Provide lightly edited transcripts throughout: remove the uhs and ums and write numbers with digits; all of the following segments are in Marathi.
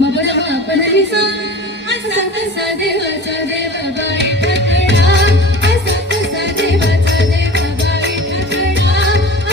मपद मापद निसा असा कसा देवाचा देव बाई ठकणा असा कसा देवाचा देव बाई ठकणा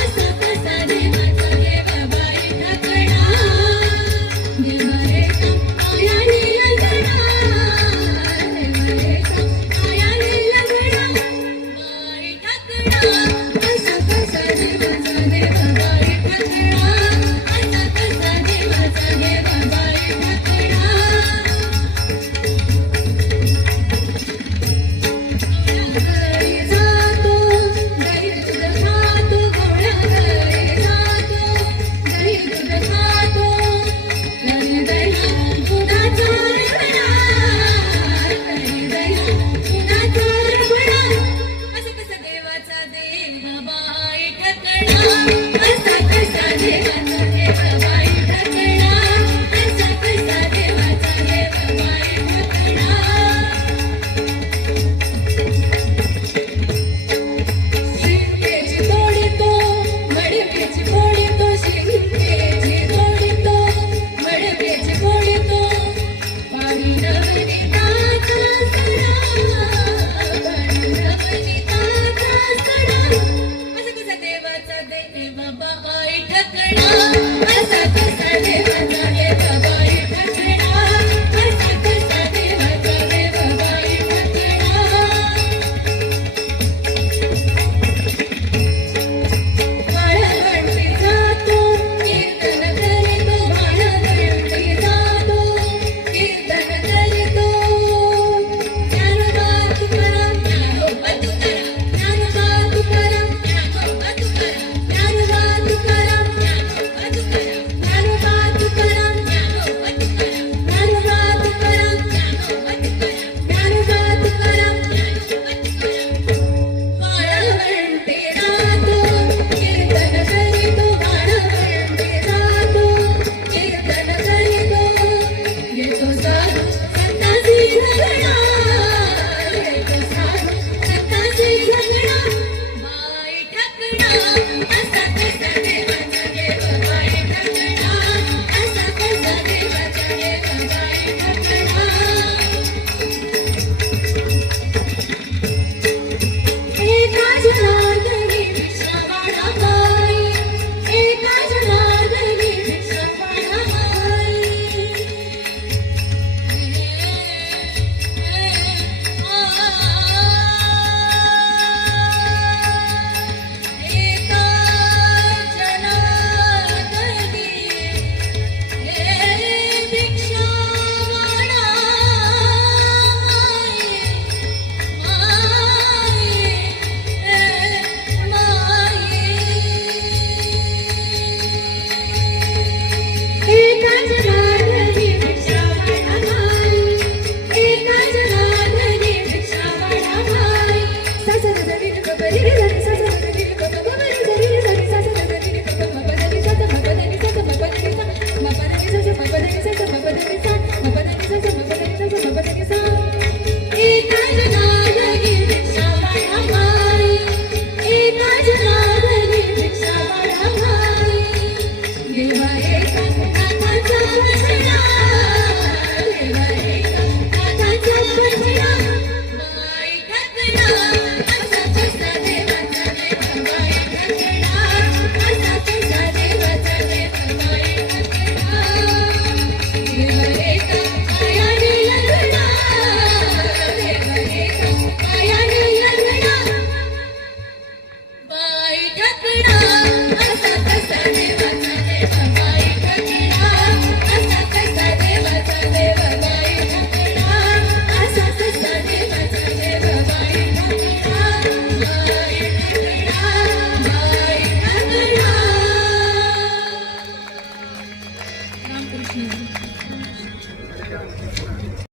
असा कसा देवाचा देव बाई ठकणा देव रे आयाने लग्ना देव रे आयाने लग्ना बाई ठकणा असा कसा देवाचा देव बाई ठकणा असा कसा देवाचा देव बाई ठकणा घरी जातो घरी दूध खातो गोळ्या घरी जातो घरी दूध खातो घरी दही दुधाचा रबडा घरी दही दुधाचा रबडा असा कसा देवाचा देव बाई ठकणा असा कसा देवाचा देव बाई ठकणा असा कसा देवाचा देव बाई ठकणा शिंकेची तोडतो मडकेची फोडतो शिंकेची तोडतो मडकेची फोडतो पाणी नवनीताचा सडा पाणी नवनीताचा सडा असा कसा देवाचा देव बाई ठकणा असा कसा देवाचा देव बाई ठकणा असा कसा देवाचा देव बाई ठकणा वाळवंटी जातो कीर्तन करीतो वाळवंटी जातो कीर्तन करीतो ज्ञानोबा तुकाराम ज्ञानोबा तुकाराम ज्ञानोबा तुकाराम ज्ञानोबा तुकाराम ज्ञानोबा तुकाराम ज्ञानोबा तुकाराम ज्ञानोबा तुकाराम ज्ञानोबा तुकाराम ज्ञानोबा तुकाराम ज्ञानोबा तुकाराम ज्ञानोबा तुकाराम वाळवंटी जातो कीर्तन करीतो वाळवंटी जातो कीर्तन करीतो येतो साधू संतांची झगडा येतो साधू संतांची झगडा बाई ठकणा असा कसा देवाचा देव बाई ठकणा असा कसा देवाचा देव बाई ठकणा एका जनार्दनी भिक्षावाडा बाई एका जनार्दनी भिक्षावाडा बाई एका जनार्दनी भिक्षावाडा एका जनार्दनी भिक्षावाडा बाई एका जनार्दनी भिक्षावाडा बाई सासा नजरी कबरी रे सासा नजरी कबरी जरी जरी सासा नजरी कबरी सासा मपदनी सासा मपदनी सासा मपदनी सासा मपदनी सासा मपदनी सासा मपदनी सासा मपदनी सासा मपदनी सासा एका जनार्दनी भिक्षावाडा बाई एका जनार्दनी भिक्षावाडा बाई देवा एका नाथाचा भजना देवा एका नाथाचा भजना बाई ठकणा असा कसा देवाचा देव बाई ठकणा असा कसा देवाचा देव बाई ठकणा देवा